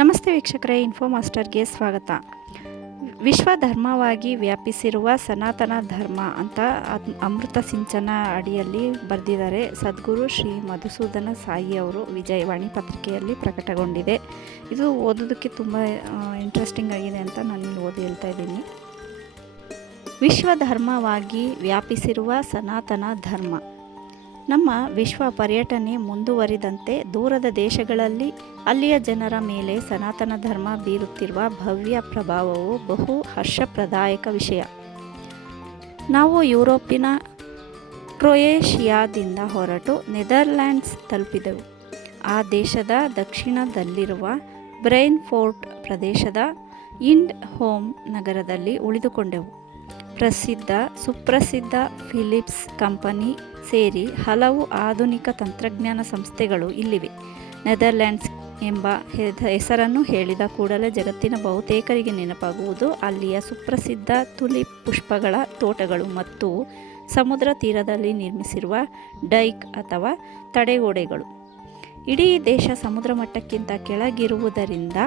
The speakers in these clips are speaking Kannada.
ನಮಸ್ತೆ ವೀಕ್ಷಕರೇ ಇನ್ಫೋ ಮಾಸ್ಟರ್ಗೆ ಸ್ವಾಗತ. ವಿಶ್ವ ಧರ್ಮವಾಗಿ ವ್ಯಾಪಿಸಿರುವ ಸನಾತನ ಧರ್ಮ ಅಂತ ಅಮೃತ ಸಿಂಚನ ಅಡಿಯಲ್ಲಿ ಬರೆದಿದ್ದಾರೆ. ಸದ್ಗುರು ಶ್ರೀ ಮಧುಸೂದನ ಸಾಯಿ ಅವರು ವಿಜಯವಾಣಿ ಪತ್ರಿಕೆಯಲ್ಲಿ ಪ್ರಕಟಗೊಂಡಿದೆ. ಇದು ಓದೋದಕ್ಕೆ ತುಂಬ ಇಂಟ್ರೆಸ್ಟಿಂಗ್ ಆಗಿದೆ ಅಂತ ನಾನು ಓದಿ ಹೇಳ್ತಾ ಇದ್ದೀನಿ. ವಿಶ್ವ ಧರ್ಮವಾಗಿ ವ್ಯಾಪಿಸಿರುವ ಸನಾತನ ಧರ್ಮ. ನಮ್ಮ ವಿಶ್ವ ಪರ್ಯಟನೆ ಮುಂದುವರಿದಂತೆ ದೂರದ ದೇಶಗಳಲ್ಲಿ ಅಲ್ಲಿಯ ಜನರ ಮೇಲೆ ಸನಾತನ ಧರ್ಮ ಬೀರುತ್ತಿರುವ ಭವ್ಯ ಪ್ರಭಾವವು ಬಹು ಹರ್ಷಪ್ರದಾಯಕ ವಿಷಯ. ನಾವು ಯುರೋಪಿನ ಕ್ರೊಯೇಷಿಯಾದಿಂದ ಹೊರಟು ನೆದರ್ಲ್ಯಾಂಡ್ಸ್ ತಲುಪಿದೆವು. ಆ ದೇಶದ ದಕ್ಷಿಣದಲ್ಲಿರುವ ಬ್ರೈನ್ಫೋರ್ಟ್ ಪ್ರದೇಶದ ಇಂಡ್ ಹೋಮ್ ನಗರದಲ್ಲಿ ಉಳಿದುಕೊಂಡೆವು. ಪ್ರಸಿದ್ಧ, ಸುಪ್ರಸಿದ್ಧ ಫಿಲಿಪ್ಸ್ ಕಂಪನಿ ಸೇರಿ ಹಲವು ಆಧುನಿಕ ತಂತ್ರಜ್ಞಾನ ಸಂಸ್ಥೆಗಳು ಇಲ್ಲಿವೆ. ನೆದರ್ಲ್ಯಾಂಡ್ಸ್ ಎಂಬ ಹೆಸರನ್ನು ಹೇಳಿದ ಕೂಡಲೇ ಜಗತ್ತಿನ ಬಹುತೇಕರಿಗೆ ನೆನಪಾಗುವುದು ಅಲ್ಲಿಯ ಸುಪ್ರಸಿದ್ಧ ತುಲಿಪ್ ಪುಷ್ಪಗಳ ತೋಟಗಳು ಮತ್ತು ಸಮುದ್ರ ತೀರದಲ್ಲಿ ನಿರ್ಮಿಸಿರುವ ಡೈಕ್ ಅಥವಾ ತಡೆಗೋಡೆಗಳು. ಇಡೀ ದೇಶ ಸಮುದ್ರ ಮಟ್ಟಕ್ಕಿಂತ ಕೆಳಗಿರುವುದರಿಂದ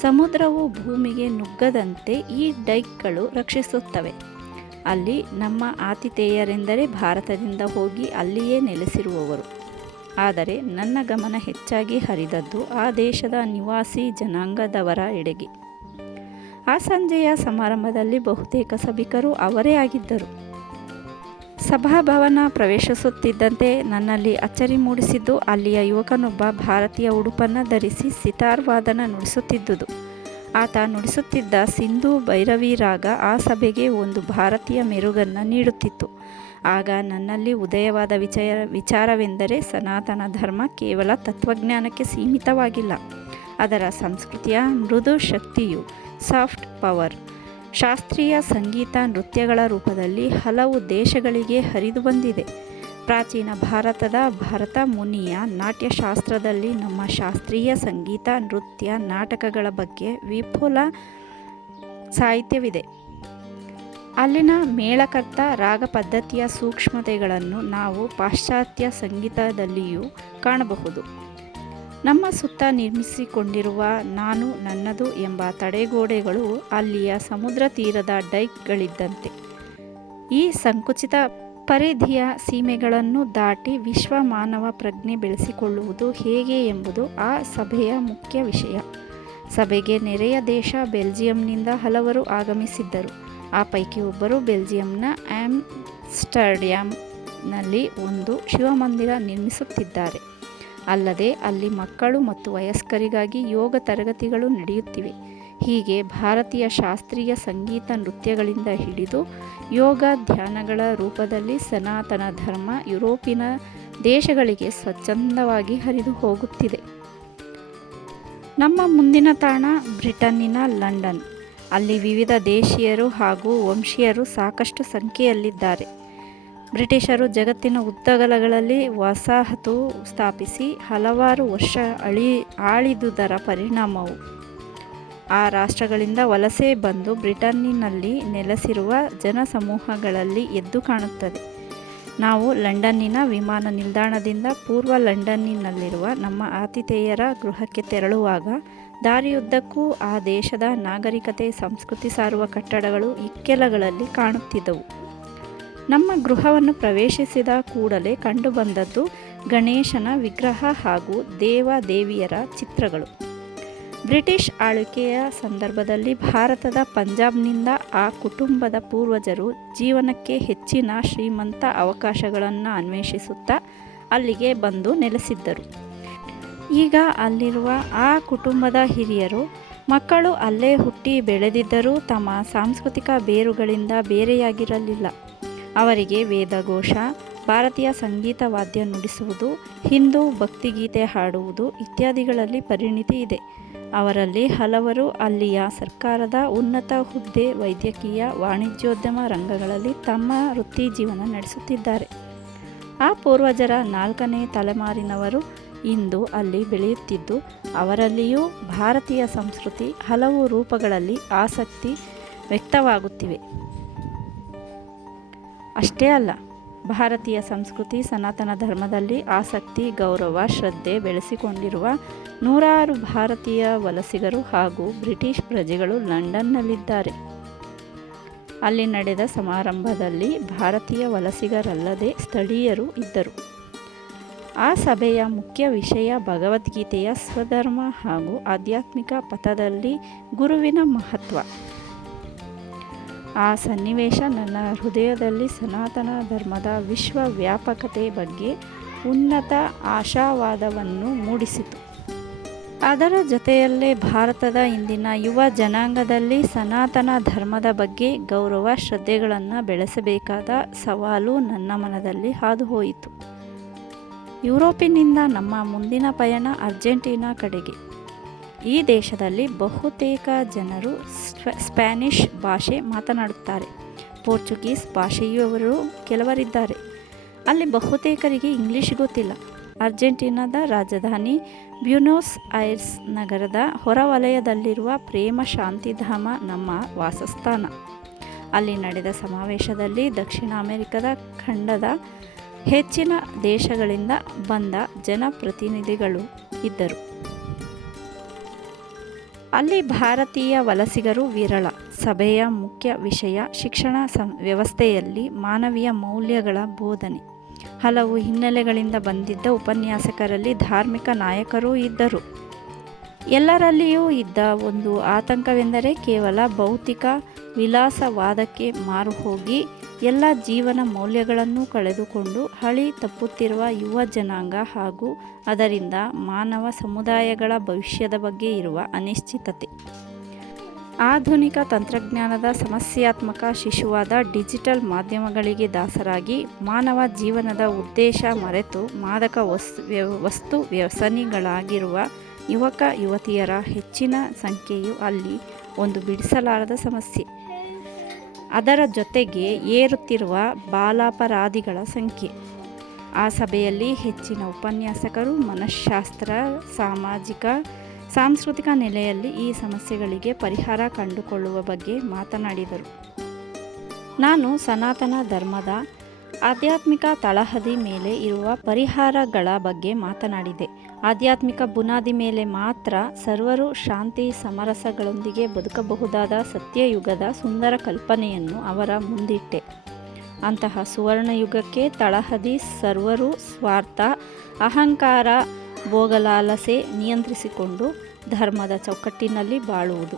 ಸಮುದ್ರವು ಭೂಮಿಗೆ ನುಗ್ಗದಂತೆ ಈ ಡೈಕ್ಗಳು ರಕ್ಷಿಸುತ್ತವೆ. ಅಲ್ಲಿ ನಮ್ಮ ಆತಿಥೇಯರೆಂದರೆ ಭಾರತದಿಂದ ಹೋಗಿ ಅಲ್ಲಿಯೇ ನೆಲೆಸಿರುವವರು. ಆದರೆ ನನ್ನ ಗಮನ ಹೆಚ್ಚಾಗಿ ಹರಿದದ್ದು ಆ ದೇಶದ ನಿವಾಸಿ ಜನಾಂಗದವರ ಎಡೆಗೆ. ಆ ಸಂಜೆಯ ಸಮಾರಂಭದಲ್ಲಿ ಬಹುತೇಕ ಸಭಿಕರು ಅವರೇ ಆಗಿದ್ದರು. ಸಭಾಭವನ ಪ್ರವೇಶಿಸುತ್ತಿದ್ದಂತೆ ನನ್ನಲ್ಲಿ ಅಚ್ಚರಿ ಮೂಡಿಸಿದ್ದು ಅಲ್ಲಿಯ ಯುವಕನೊಬ್ಬ ಭಾರತೀಯ ಉಡುಪನ್ನು ಧರಿಸಿ ಸಿತಾರ್ ವಾದನ ನುಡಿಸುತ್ತಿದ್ದುದು. ಆತ ನುಡಿಸುತ್ತಿದ್ದ ಸಿಂಧು ಭೈರವಿ ರಾಗ ಆ ಸಭೆಗೆ ಒಂದು ಭಾರತೀಯ ಮೆರುಗನ್ನು ನೀಡುತ್ತಿತ್ತು. ಆಗ ನನ್ನಲ್ಲಿ ಉದಯವಾದ ವಿಚಾರ, ವಿಚಾರವೆಂದರೆ ಸನಾತನ ಧರ್ಮ ಕೇವಲ ತತ್ವಜ್ಞಾನಕ್ಕೆ ಸೀಮಿತವಾಗಿಲ್ಲ. ಅದರ ಸಂಸ್ಕೃತಿಯ ಮೃದು ಶಕ್ತಿಯು ಸಾಫ್ಟ್ ಪವರ್. ಶಾಸ್ತ್ರೀಯ ಸಂಗೀತ ನೃತ್ಯಗಳ ರೂಪದಲ್ಲಿ ಹಲವು ದೇಶಗಳಿಗೆ ಹರಿದು ಬಂದಿದೆ. ಪ್ರಾಚೀನ ಭಾರತದ ಭರತ ಮುನಿಯ ನಾಟ್ಯಶಾಸ್ತ್ರದಲ್ಲಿ ನಮ್ಮ ಶಾಸ್ತ್ರೀಯ ಸಂಗೀತ, ನೃತ್ಯ, ನಾಟಕಗಳ ಬಗ್ಗೆ ವಿಪುಲ ಸಾಹಿತ್ಯವಿದೆ. ಅಲ್ಲಿನ ಮೇಳಕರ್ತ ರಾಗ ಪದ್ಧತಿಯ ಸೂಕ್ಷ್ಮತೆಗಳನ್ನು ನಾವು ಪಾಶ್ಚಾತ್ಯ ಸಂಗೀತದಲ್ಲಿಯೂ ಕಾಣಬಹುದು. ನಮ್ಮ ಸುತ್ತ ನಿರ್ಮಿಸಿಕೊಂಡಿರುವ ನಾನು ನನ್ನದು ಎಂಬ ತಡೆಗೋಡೆಗಳು ಅಲ್ಲಿಯ ಸಮುದ್ರ ತೀರದ ಡೈಕ್ಗಳಿದ್ದಂತೆ. ಈ ಸಂಕುಚಿತ ಪರಿಧಿಯ ಸೀಮೆಗಳನ್ನು ದಾಟಿ ವಿಶ್ವ ಮಾನವ ಪ್ರಜ್ಞೆ ಬೆಳೆಸಿಕೊಳ್ಳುವುದು ಹೇಗೆ ಎಂಬುದು ಆ ಸಭೆಯ ಮುಖ್ಯ ವಿಷಯ. ಸಭೆಗೆ ನೆರೆಯ ದೇಶ ಬೆಲ್ಜಿಯಂನಿಂದ ಹಲವರು ಆಗಮಿಸಿದ್ದರು. ಆ ಪೈಕಿ ಒಬ್ಬರು ಬೆಲ್ಜಿಯಂನ ಆಮ್ಸ್ಟರ್ಡ್ಯಾಮ್ನಲ್ಲಿ ಒಂದು ಶಿವಮಂದಿರ ನಿರ್ಮಿಸುತ್ತಿದ್ದಾರೆ. ಅಲ್ಲದೆ ಅಲ್ಲಿ ಮಕ್ಕಳು ಮತ್ತು ವಯಸ್ಕರಿಗಾಗಿ ಯೋಗ ತರಗತಿಗಳು ನಡೆಯುತ್ತಿವೆ. ಹೀಗೆ ಭಾರತೀಯ ಶಾಸ್ತ್ರೀಯ ಸಂಗೀತ ನೃತ್ಯಗಳಿಂದ ಹಿಡಿದು ಯೋಗ ಧ್ಯಾನಗಳ ರೂಪದಲ್ಲಿ ಸನಾತನ ಧರ್ಮ ಯುರೋಪಿನ ದೇಶಗಳಿಗೆ ಸ್ವಚ್ಛಂದವಾಗಿ ಹರಿದು ಹೋಗುತ್ತಿದೆ. ನಮ್ಮ ಮುಂದಿನ ತಾಣ ಬ್ರಿಟನ್ನಿನ ಲಂಡನ್. ಅಲ್ಲಿ ವಿವಿಧ ದೇಶೀಯರು ಹಾಗೂ ವಂಶೀಯರು ಸಾಕಷ್ಟು ಸಂಖ್ಯೆಯಲ್ಲಿದ್ದಾರೆ. ಬ್ರಿಟಿಷರು ಜಗತ್ತಿನ ಉದ್ದಗಲಗಳಲ್ಲಿ ವಸಾಹತು ಸ್ಥಾಪಿಸಿ ಹಲವಾರು ವರ್ಷ ಅಳಿ, ಆಳಿದುದರ ಪರಿಣಾಮವು ಆ ರಾಷ್ಟ್ರಗಳಿಂದ ವಲಸೆ ಬಂದು ಬ್ರಿಟನ್ನಿನಲ್ಲಿ ನೆಲೆಸಿರುವ ಜನಸಮೂಹಗಳಲ್ಲಿ ಎದ್ದು ಕಾಣುತ್ತದೆ. ನಾವು ಲಂಡನ್ನಿನ ವಿಮಾನ ನಿಲ್ದಾಣದಿಂದ ಪೂರ್ವ ಲಂಡನ್ನಿನಲ್ಲಿರುವ ನಮ್ಮ ಆತಿಥೇಯರ ಗೃಹಕ್ಕೆ ತೆರಳುವಾಗ ದಾರಿಯುದ್ದಕ್ಕೂ ಆ ದೇಶದ ನಾಗರಿಕತೆ, ಸಂಸ್ಕೃತಿ ಸಾರುವ ಕಟ್ಟಡಗಳು ಇಕ್ಕೆಲಗಳಲ್ಲಿ ಕಾಣುತ್ತಿದ್ದವು. ನಮ್ಮ ಗೃಹವನ್ನು ಪ್ರವೇಶಿಸಿದ ಕೂಡಲೇ ಕಂಡುಬಂದದ್ದು ಗಣೇಶನ ವಿಗ್ರಹ ಹಾಗೂ ದೇವ ದೇವಿಯರ ಚಿತ್ರಗಳು. ಬ್ರಿಟಿಷ್ ಆಳ್ವಿಕೆಯ ಸಂದರ್ಭದಲ್ಲಿ ಭಾರತದ ಪಂಜಾಬ್ನಿಂದ ಆ ಕುಟುಂಬದ ಪೂರ್ವಜರು ಜೀವನಕ್ಕೆ ಹೆಚ್ಚಿನ ಶ್ರೀಮಂತ ಅವಕಾಶಗಳನ್ನು ಅನ್ವೇಷಿಸುತ್ತಾ ಅಲ್ಲಿಗೆ ಬಂದು ನೆಲೆಸಿದ್ದರು. ಈಗ ಅಲ್ಲಿರುವ ಆ ಕುಟುಂಬದ ಹಿರಿಯರು ಮಕ್ಕಳು ಅಲ್ಲೇ ಹುಟ್ಟಿ ಬೆಳೆದಿದ್ದರೂ ತಮ್ಮ ಸಾಂಸ್ಕೃತಿಕ ಬೇರುಗಳಿಂದ ಬೇರೆಯಾಗಿರಲಿಲ್ಲ. ಅವರಿಗೆ ವೇದಘೋಷ, ಭಾರತೀಯ ಸಂಗೀತ ವಾದ್ಯ ನುಡಿಸುವುದು, ಹಿಂದೂ ಭಕ್ತಿಗೀತೆ ಹಾಡುವುದು ಇತ್ಯಾದಿಗಳಲ್ಲಿ ಪರಿಣಿತಿ ಇದೆ. ಅವರಲ್ಲಿ ಹಲವರು ಅಲ್ಲಿಯ ಸರ್ಕಾರದ ಉನ್ನತ ಹುದ್ದೆ, ವೈದ್ಯಕೀಯ, ವಾಣಿಜ್ಯೋದ್ಯಮ ರಂಗಗಳಲ್ಲಿ ತಮ್ಮ ವೃತ್ತಿ ಜೀವನ ನಡೆಸುತ್ತಿದ್ದಾರೆ. ಆ ಪೂರ್ವಜರ ನಾಲ್ಕನೇ ತಲೆಮಾರಿನವರು ಇಂದು ಅಲ್ಲಿ ಬೆಳೆಯುತ್ತಿದ್ದು, ಅವರಲ್ಲಿಯೂ ಭಾರತೀಯ ಸಂಸ್ಕೃತಿ ಹಲವು ರೂಪಗಳಲ್ಲಿ ಆಸಕ್ತಿ ವ್ಯಕ್ತವಾಗುತ್ತಿವೆ. ಅಷ್ಟೇ ಅಲ್ಲ ಭಾರತೀಯ ಸಂಸ್ಕೃತಿ, ಸನಾತನ ಧರ್ಮದಲ್ಲಿ ಆಸಕ್ತಿ, ಗೌರವ, ಶ್ರದ್ಧೆ ಬೆಳೆಸಿಕೊಂಡಿರುವ ನೂರಾರು ಭಾರತೀಯ ವಲಸಿಗರು ಹಾಗೂ ಬ್ರಿಟಿಷ್ ಪ್ರಜೆಗಳು ಲಂಡನ್ನಲ್ಲಿದ್ದಾರೆ. ಅಲ್ಲಿ ನಡೆದ ಸಮಾರಂಭದಲ್ಲಿ ಭಾರತೀಯ ವಲಸಿಗರಲ್ಲದೆ ಸ್ಥಳೀಯರು ಇದ್ದರು. ಆ ಸಭೆಯ ಮುಖ್ಯ ವಿಷಯ ಭಗವದ್ಗೀತೆಯ ಸ್ವಧರ್ಮ ಹಾಗೂ ಆಧ್ಯಾತ್ಮಿಕ ಪಥದಲ್ಲಿ ಗುರುವಿನ ಮಹತ್ವ. ಆ ಸನ್ನಿವೇಶ ನನ್ನ ಹೃದಯದಲ್ಲಿ ಸನಾತನ ಧರ್ಮದ ವಿಶ್ವವ್ಯಾಪಕತೆ ಬಗ್ಗೆ ಉನ್ನತ ಆಶಾವಾದವನ್ನು ಮೂಡಿಸಿತು. ಅದರ ಜೊತೆಯಲ್ಲೇ ಭಾರತದ ಇಂದಿನ ಯುವ ಜನಾಂಗದಲ್ಲಿ ಸನಾತನ ಧರ್ಮದ ಬಗ್ಗೆ ಗೌರವ ಶ್ರದ್ಧೆಗಳನ್ನು ಬೆಳೆಸಬೇಕಾದ ಸವಾಲು ನನ್ನ ಮನದಲ್ಲಿ ಹಾದುಹೋಯಿತು. ಯುರೋಪಿನಿಂದ ನಮ್ಮ ಮುಂದಿನ ಪಯಣ ಅರ್ಜೆಂಟೀನಾ ಕಡೆಗೆ. ಈ ದೇಶದಲ್ಲಿ ಬಹುತೇಕ ಜನರು ಸ್ಪ್ಯಾನಿಷ್ ಭಾಷೆ ಮಾತನಾಡುತ್ತಾರೆ. ಪೋರ್ಚುಗೀಸ್ ಭಾಷೆಯವರು ಕೆಲವರಿದ್ದಾರೆ. ಅಲ್ಲಿ ಬಹುತೇಕರಿಗೆ ಇಂಗ್ಲೀಷ್ ಗೊತ್ತಿಲ್ಲ. ಅರ್ಜೆಂಟೀನಾದ ರಾಜಧಾನಿ ಬ್ಯೂನೋಸ್ ಐರ್ಸ್ ನಗರದ ಹೊರವಲಯದಲ್ಲಿರುವ ಪ್ರೇಮ ಶಾಂತಿಧಾಮ ನಮ್ಮ ವಾಸಸ್ಥಾನ. ಅಲ್ಲಿ ನಡೆದ ಸಮಾವೇಶದಲ್ಲಿ ದಕ್ಷಿಣ ಅಮೆರಿಕದ ಖಂಡದ ಹೆಚ್ಚಿನ ದೇಶಗಳಿಂದ ಬಂದ ಜನಪ್ರತಿನಿಧಿಗಳು ಇದ್ದರು. ಅಲ್ಲಿ ಭಾರತೀಯ ವಲಸಿಗರು ವಿರಳ. ಸಭೆಯ ಮುಖ್ಯ ವಿಷಯ ಶಿಕ್ಷಣ ಸಂ, ವ್ಯವಸ್ಥೆಯಲ್ಲಿ ಮಾನವೀಯ ಮೌಲ್ಯಗಳ ಬೋಧನೆ. ಹಲವು ಹಿನ್ನೆಲೆಗಳಿಂದ ಬಂದಿದ್ದ ಉಪನ್ಯಾಸಕರಲ್ಲಿ ಧಾರ್ಮಿಕ ನಾಯಕರೂ ಇದ್ದರು. ಎಲ್ಲರಲ್ಲಿಯೂ ಇದ್ದ ಒಂದು ಆತಂಕವೆಂದರೆ ಕೇವಲ ಭೌತಿಕ ವಿಲಾಸವಾದಕ್ಕೆ ಮಾರುಹೋಗಿ ಎಲ್ಲ ಜೀವನ ಮೌಲ್ಯಗಳನ್ನು ಕಳೆದುಕೊಂಡು ಹಳಿ ತಪ್ಪುತ್ತಿರುವ ಯುವ ಜನಾಂಗ ಹಾಗೂ ಅದರಿಂದ ಮಾನವ ಸಮುದಾಯಗಳ ಭವಿಷ್ಯದ ಬಗ್ಗೆ ಇರುವ ಅನಿಶ್ಚಿತತೆ. ಆಧುನಿಕ ತಂತ್ರಜ್ಞಾನದ ಸಮಸ್ಯಾತ್ಮಕ ಶಿಶುವಾದ ಡಿಜಿಟಲ್ ಮಾಧ್ಯಮಗಳಿಗೆ ದಾಸರಾಗಿ ಮಾನವ ಜೀವನದ ಉದ್ದೇಶ ಮರೆತು ಮಾದಕ ವಸ್ತು ವ್ಯಸನಿಗಳಾಗಿರುವ ಯುವಕ ಯುವತಿಯರ ಹೆಚ್ಚಿನ ಸಂಖ್ಯೆಯು ಅಲ್ಲಿ ಒಂದು ಬಿಡಿಸಲಾರದ ಸಮಸ್ಯೆ. ಅದರ ಜೊತೆಗೆ ಏರುತ್ತಿರುವ ಬಾಲಾಪರಾಧಿಗಳ ಸಂಖ್ಯೆ. ಆ ಸಭೆಯಲ್ಲಿ ಹೆಚ್ಚಿನ ಉಪನ್ಯಾಸಕರು ಮನಃಶಾಸ್ತ್ರ ಸಾಮಾಜಿಕ, ಸಾಂಸ್ಕೃತಿಕ ನೆಲೆಯಲ್ಲಿ ಈ ಸಮಸ್ಯೆಗಳಿಗೆ ಪರಿಹಾರ ಕಂಡುಕೊಳ್ಳುವ ಬಗ್ಗೆ ಮಾತನಾಡಿದರು. ನಾನು ಸನಾತನ ಧರ್ಮದ ಆಧ್ಯಾತ್ಮಿಕ ತಳಹದಿ ಮೇಲೆ ಇರುವ ಪರಿಹಾರಗಳ ಬಗ್ಗೆ ಮಾತನಾಡಿದೆ. ಆಧ್ಯಾತ್ಮಿಕ ಬುನಾದಿ ಮೇಲೆ ಮಾತ್ರ ಸರ್ವರು ಶಾಂತಿ ಸಮರಸಗಳೊಂದಿಗೆ ಬದುಕಬಹುದಾದ ಸತ್ಯಯುಗದ ಸುಂದರ ಕಲ್ಪನೆಯನ್ನು ಅವರ ಮುಂದಿಟ್ಟೆ. ಅಂತಹ ಸುವರ್ಣಯುಗಕ್ಕೆ ತಳಹದಿ ಸರ್ವರು ಸ್ವಾರ್ಥ, ಅಹಂಕಾರ, ಭೋಗಲಾಲಸೆ ನಿಯಂತ್ರಿಸಿಕೊಂಡು ಧರ್ಮದ ಚೌಕಟ್ಟಿನಲ್ಲಿ ಬಾಳುವುದು.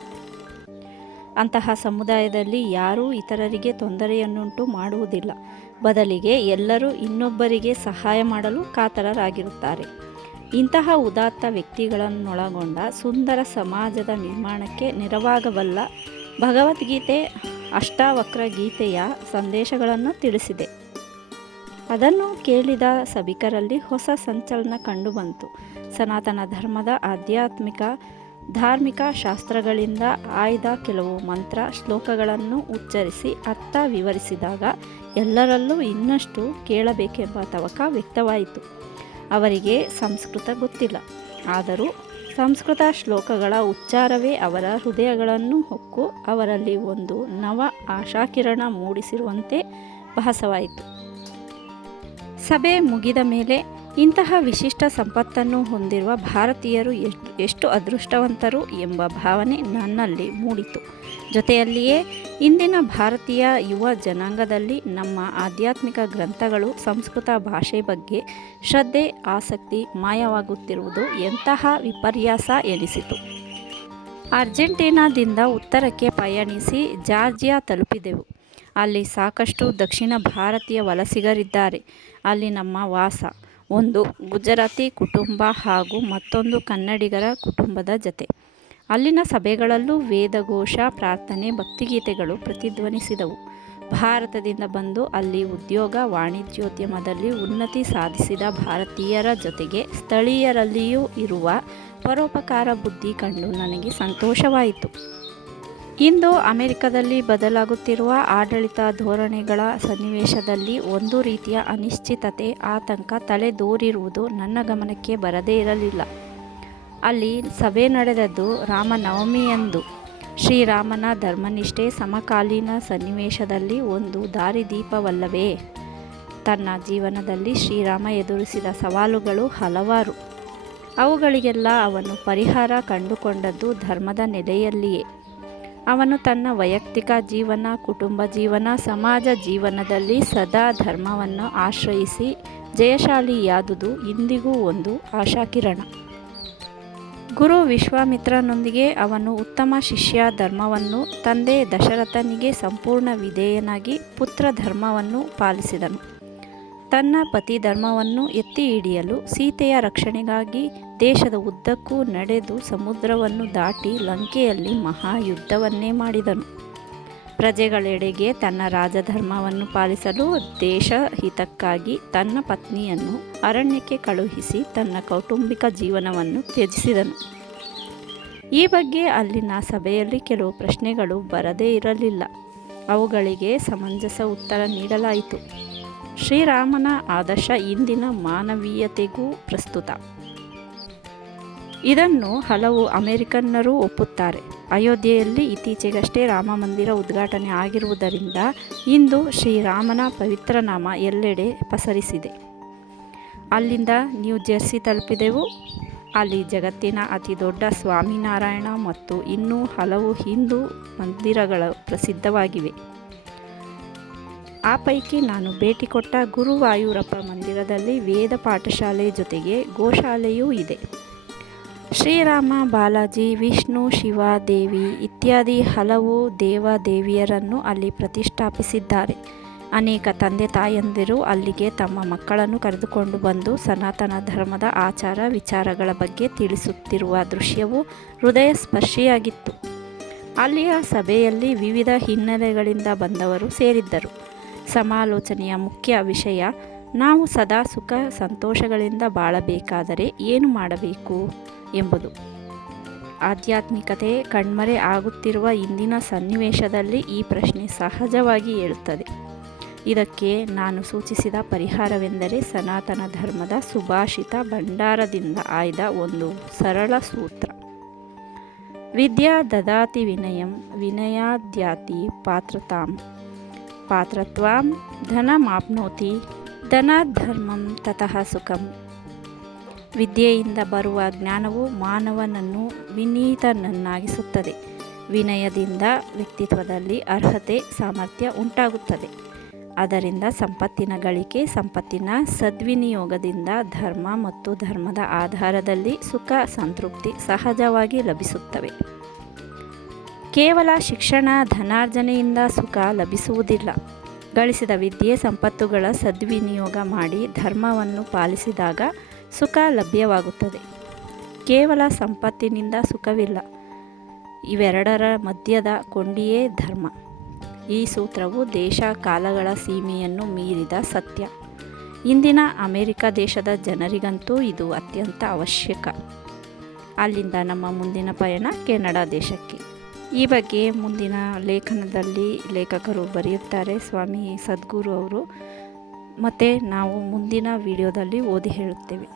ಅಂತಹ ಸಮುದಾಯದಲ್ಲಿ ಯಾರೂ ಇತರರಿಗೆ ತೊಂದರೆಯನ್ನುಂಟು ಮಾಡುವುದಿಲ್ಲ. ಬದಲಿಗೆ ಎಲ್ಲರೂ ಇನ್ನೊಬ್ಬರಿಗೆ ಸಹಾಯ ಮಾಡಲು ಕಾತರರಾಗಿರುತ್ತಾರೆ. ಇಂತಹ ಉದಾತ್ತ ವ್ಯಕ್ತಿಗಳನ್ನೊಳಗೊಂಡ ಸುಂದರ ಸಮಾಜದ ನಿರ್ಮಾಣಕ್ಕೆ ನೆರವಾಗಬಲ್ಲ ಭಗವದ್ಗೀತೆ ಅಷ್ಟಾವಕ್ರ ಗೀತೆಯ ಸಂದೇಶಗಳನ್ನು ತಿಳಿಸಿದೆ. ಅದನ್ನು ಕೇಳಿದ ಸಭಿಕರಲ್ಲಿ ಹೊಸ ಸಂಚಲನ ಕಂಡುಬಂತು. ಸನಾತನ ಧರ್ಮದ ಆಧ್ಯಾತ್ಮಿಕ, ಧಾರ್ಮಿಕ ಶಾಸ್ತ್ರಗಳಿಂದ ಆಯ್ದ ಕೆಲವು ಮಂತ್ರ ಶ್ಲೋಕಗಳನ್ನು ಉಚ್ಚರಿಸಿ ಅರ್ಥ ವಿವರಿಸಿದಾಗ ಎಲ್ಲರಲ್ಲೂ ಇನ್ನಷ್ಟು ಕೇಳಬೇಕೆಂಬ ತವಕ ವ್ಯಕ್ತವಾಯಿತು. ಅವರಿಗೆ ಸಂಸ್ಕೃತ ಗೊತ್ತಿಲ್ಲ. ಆದರೂ ಸಂಸ್ಕೃತ ಶ್ಲೋಕಗಳ ಉಚ್ಚಾರವೇ ಅವರ ಹೃದಯಗಳನ್ನು ಹೊಕ್ಕು, ಅವರಲ್ಲಿ ಒಂದು ನವ ಆಶಾಕಿರಣ ಮೂಡಿಸಿರುವಂತೆ ಭಾಸವಾಯಿತು ಸಭೆ ಮುಗಿದ ಮೇಲೆ ಇಂತಹ ವಿಶಿಷ್ಟ ಸಂಪತ್ತನ್ನು ಹೊಂದಿರುವ ಭಾರತೀಯರು ಎಷ್ಟು ಅದೃಷ್ಟವಂತರು ಎಂಬ ಭಾವನೆ ನನ್ನಲ್ಲಿ ಮೂಡಿತು. ಜೊತೆಯಲ್ಲಿಯೇ ಇಂದಿನ ಭಾರತೀಯ ಯುವ ಜನಾಂಗದಲ್ಲಿ ನಮ್ಮ ಆಧ್ಯಾತ್ಮಿಕ ಗ್ರಂಥಗಳು ಸಂಸ್ಕೃತ ಭಾಷೆ ಬಗ್ಗೆ ಶ್ರದ್ಧೆ, ಆಸಕ್ತಿ ಮಾಯವಾಗುತ್ತಿರುವುದು ಎಂತಹ ವಿಪರ್ಯಾಸ ಎನಿಸಿತು. ಅರ್ಜೆಂಟೀನಾದಿಂದ ಉತ್ತರಕ್ಕೆ ಪಯಣಿಸಿ ಜಾರ್ಜಿಯಾ ತಲುಪಿದೆವು. ಅಲ್ಲಿ ಸಾಕಷ್ಟು ದಕ್ಷಿಣ ಭಾರತೀಯ ವಲಸಿಗರಿದ್ದಾರೆ. ಅಲ್ಲಿ ನಮ್ಮ ವಾಸ. ಒಂದು ಗುಜರಾತಿ ಕುಟುಂಬ ಹಾಗೂ ಮತ್ತೊಂದು ಕನ್ನಡಿಗರ ಕುಟುಂಬದ ಜತೆ. ಅಲ್ಲಿನ ಸಭೆಗಳಲ್ಲೂ ವೇದಘೋಷ, ಪ್ರಾರ್ಥನೆ, ಭಕ್ತಿಗೀತೆಗಳು ಪ್ರತಿಧ್ವನಿಸಿದವು. ಭಾರತದಿಂದ ಬಂದು ಅಲ್ಲಿ ಉದ್ಯೋಗ, ವಾಣಿಜ್ಯೋದ್ಯಮದಲ್ಲಿ ಉನ್ನತಿ ಸಾಧಿಸಿದ ಭಾರತೀಯರ ಜೊತೆಗೆ ಸ್ಥಳೀಯರಲ್ಲಿಯೂ ಇರುವ ಪರೋಪಕಾರ ಬುದ್ಧಿ ಕಂಡು ನನಗೆ ಸಂತೋಷವಾಯಿತು. ಇಂದು ಅಮೆರಿಕದಲ್ಲಿ ಬದಲಾಗುತ್ತಿರುವ ಆಡಳಿತ ಧೋರಣೆಗಳ ಸನ್ನಿವೇಶದಲ್ಲಿ ಒಂದು ರೀತಿಯ ಅನಿಶ್ಚಿತತೆ, ಆತಂಕ ತಲೆದೋರಿರುವುದು ನನ್ನ ಗಮನಕ್ಕೆ ಬರದೇ ಇರಲಿಲ್ಲ. ಅಲ್ಲಿ ಸಭೆ ನಡೆದದ್ದು ರಾಮನವಮಿಯಂದು. ಶ್ರೀರಾಮನ ಧರ್ಮನಿಷ್ಠೆ ಸಮಕಾಲೀನ ಸನ್ನಿವೇಶದಲ್ಲಿ ಒಂದು ದಾರಿದೀಪವಲ್ಲವೇ? ತನ್ನ ಜೀವನದಲ್ಲಿ ಶ್ರೀರಾಮ ಎದುರಿಸಿದ ಸವಾಲುಗಳು ಹಲವಾರು. ಅವುಗಳಿಗೆಲ್ಲ ಅವನು ಪರಿಹಾರ ಕಂಡುಕೊಂಡದ್ದು ಧರ್ಮದ ನೆಲೆಯಲ್ಲಿಯೇ. ಅವನು ತನ್ನ ವೈಯಕ್ತಿಕ ಜೀವನ, ಕುಟುಂಬ ಜೀವನ, ಸಮಾಜ ಜೀವನದಲ್ಲಿ ಸದಾ ಧರ್ಮವನ್ನು ಆಶ್ರಯಿಸಿ ಜಯಶಾಲಿಯಾದುದು ಇಂದಿಗೂ ಒಂದು ಆಶಾಕಿರಣ. ಗುರು ವಿಶ್ವಾಮಿತ್ರನೊಂದಿಗೆ ಅವನು ಉತ್ತಮ ಶಿಷ್ಯ ಧರ್ಮವನ್ನು ತಂದೆ ದಶರಥನಿಗೆ ಸಂಪೂರ್ಣ ವಿಧೇಯನಾಗಿ ಪುತ್ರ ಧರ್ಮವನ್ನು ಪಾಲಿಸಿದನು. ತನ್ನ ಪತಿ ಧರ್ಮವನ್ನು ಎತ್ತಿ ಹಿಡಿಯಲು ಸೀತೆಯ ರಕ್ಷಣೆಗಾಗಿ ದೇಶದ ಉದ್ದಕ್ಕೂ ನಡೆದು ಸಮುದ್ರವನ್ನು ದಾಟಿ ಲಂಕೆಯಲ್ಲಿ ಮಹಾಯುದ್ಧವನ್ನೇ ಮಾಡಿದನು. ಪ್ರಜೆಗಳೆಡೆಗೆ ತನ್ನ ರಾಜಧರ್ಮವನ್ನು ಪಾಲಿಸಲು ದೇಶ ಹಿತಕ್ಕಾಗಿ ತನ್ನ ಪತ್ನಿಯನ್ನು ಅರಣ್ಯಕ್ಕೆ ಕಳುಹಿಸಿ ತನ್ನ ಕೌಟುಂಬಿಕ ಜೀವನವನ್ನು ತ್ಯಜಿಸಿದನು. ಈ ಬಗ್ಗೆ ಅಲ್ಲಿನ ಸಭೆಯಲ್ಲಿ ಕೆಲವು ಪ್ರಶ್ನೆಗಳು ಬರದೇ ಇರಲಿಲ್ಲ. ಅವುಗಳಿಗೆ ಸಮಂಜಸ ಉತ್ತರ ನೀಡಲಾಯಿತು. ಶ್ರೀರಾಮನ ಆದರ್ಶ ಇಂದಿನ ಮಾನವೀಯತೆಗೂ ಪ್ರಸ್ತುತ. ಇದನ್ನು ಹಲವು ಅಮೆರಿಕನ್ನರು ಒಪ್ಪುತ್ತಾರೆ. ಅಯೋಧ್ಯೆಯಲ್ಲಿ ಇತ್ತೀಚೆಗಷ್ಟೇ ರಾಮ ಮಂದಿರ ಉದ್ಘಾಟನೆ ಆಗಿರುವುದರಿಂದ ಇಂದು ಶ್ರೀರಾಮನ ಪವಿತ್ರ ನಾಮ ಎಲ್ಲೆಡೆ ಪಸರಿಸಿದೆ. ಅಲ್ಲಿಂದ ನ್ಯೂ ಜೆರ್ಸಿ ತಲುಪಿದೆವು. ಅಲ್ಲಿ ಜಗತ್ತಿನ ಅತಿ ದೊಡ್ಡ ಸ್ವಾಮಿನಾರಾಯಣ ಮತ್ತು ಇನ್ನೂ ಹಲವು ಹಿಂದೂ ಮಂದಿರಗಳು ಪ್ರಸಿದ್ಧವಾಗಿವೆ. ಆ ಪೈಕಿ ನಾನು ಭೇಟಿ ಕೊಟ್ಟ ಗುರುವಾಯೂರಪ್ಪ ಮಂದಿರದಲ್ಲಿ ವೇದ ಪಾಠಶಾಲೆ ಜೊತೆಗೆ ಗೋಶಾಲೆಯೂ ಇದೆ. ಶ್ರೀರಾಮ, ಬಾಲಾಜಿ, ವಿಷ್ಣು ಶಿವ ದೇವಿ ಇತ್ಯಾದಿ ಹಲವು ದೇವ ದೇವಿಯರನ್ನು ಅಲ್ಲಿ ಪ್ರತಿಷ್ಠಾಪಿಸಿದ್ದಾರೆ. ಅನೇಕ ತಂದೆ ತಾಯಂದಿರು ಅಲ್ಲಿಗೆ ತಮ್ಮ ಮಕ್ಕಳನ್ನು ಕರೆದುಕೊಂಡು ಬಂದು ಸನಾತನ ಧರ್ಮದ ಆಚಾರ ವಿಚಾರಗಳ ಬಗ್ಗೆ ತಿಳಿಸುತ್ತಿರುವ ದೃಶ್ಯವು ಹೃದಯ ಸ್ಪರ್ಶಿಯಾಗಿತ್ತು ಅಲ್ಲಿಯ ಸಭೆಯಲ್ಲಿ ವಿವಿಧ ಹಿನ್ನೆಲೆಗಳಿಂದ ಬಂದವರು ಸೇರಿದ್ದರು. ಸಮಾಲೋಚನೆಯ ಮುಖ್ಯ ವಿಷಯ, ನಾವು ಸದಾ ಸುಖ ಸಂತೋಷಗಳಿಂದ ಬಾಳಬೇಕಾದರೆ ಏನು ಮಾಡಬೇಕು ಎಂಬುದು. ಆಧ್ಯಾತ್ಮಿಕತೆ ಕಣ್ಮರೆ ಆಗುತ್ತಿರುವ ಇಂದಿನ ಸನ್ನಿವೇಶದಲ್ಲಿ ಈ ಪ್ರಶ್ನೆ ಸಹಜವಾಗಿ ಹೇಳುತ್ತದೆ ಇದಕ್ಕೆ ನಾನು ಸೂಚಿಸಿದ ಪರಿಹಾರವೆಂದರೆ ಸನಾತನ ಧರ್ಮದ ಸುಭಾಷಿತ ಭಂಡಾರದಿಂದ ಆಯ್ದ ಒಂದು ಸರಳ ಸೂತ್ರ. ವಿದ್ಯಾ ದದಾತಿ ವಿನಯಂ ವಿನಯಾದ್ಯಾತಿ ಪಾತ್ರತಾಂ. ಪಾತ್ರತ್ವಾಂ ಧನಮಾಪ್ನೋತಿ ಧರ್ಮಂ ತತಃ ಸುಖಂ ವಿದ್ಯೆಯಿಂದ ಬರುವ ಜ್ಞಾನವು ಮಾನವನನ್ನು ವಿನೀತನನ್ನಾಗಿಸುತ್ತದೆ, ವಿನಯದಿಂದ ವ್ಯಕ್ತಿತ್ವದಲ್ಲಿ ಅರ್ಹತೆ, ಸಾಮರ್ಥ್ಯ ಉಂಟಾಗುತ್ತದೆ. ಅದರಿಂದ ಸಂಪತ್ತಿನ ಗಳಿಕೆ, ಸಂಪತ್ತಿನ ಸದ್ವಿನಿಯೋಗದಿಂದ ಧರ್ಮ ಮತ್ತು ಧರ್ಮದ ಆಧಾರದಲ್ಲಿ ಸುಖ, ಸಂತೃಪ್ತಿ ಸಹಜವಾಗಿ ಲಭಿಸುತ್ತವೆ. ಕೇವಲ ಶಿಕ್ಷಣ ಧನಾರ್ಜನೆಯಿಂದ ಸುಖ ಲಭಿಸುವುದಿಲ್ಲ. ಗಳಿಸಿದ ವಿದ್ಯೆ ಸಂಪತ್ತುಗಳ ಸದ್ವಿನಿಯೋಗ ಮಾಡಿ ಧರ್ಮವನ್ನು ಪಾಲಿಸಿದಾಗ ಸುಖ ಲಭ್ಯವಾಗುತ್ತದೆ. ಕೇವಲ ಸಂಪತ್ತಿನಿಂದ ಸುಖವಿಲ್ಲ. ಇವೆರಡರ ಮಧ್ಯದ ಕೊಂಡಿಯೇ ಧರ್ಮ. ಈ ಸೂತ್ರವು ದೇಶ ಕಾಲಗಳ ಸೀಮೆಯನ್ನು ಮೀರಿದ ಸತ್ಯ. ಇಂದಿನ ಅಮೆರಿಕ ದೇಶದ ಜನರಿಗಂತೂ ಇದು ಅತ್ಯಂತ ಅವಶ್ಯಕ. ಅಲ್ಲಿಂದ ನಮ್ಮ ಮುಂದಿನ ಪಯಣ ಕೆನಡಾ ದೇಶಕ್ಕೆ. ಈ ಬಗ್ಗೆ ಮುಂದಿನ ಲೇಖನದಲ್ಲಿ ಲೇಖಕರು ಬರೆಯುತ್ತಾರೆ ಸ್ವಾಮಿ ಸದ್ಗುರು ಅವರು. ಮತ್ತು ನಾವು ಮುಂದಿನ ವಿಡಿಯೋದಲ್ಲಿ ಓದಿ ಹೇಳುತ್ತೇವೆ.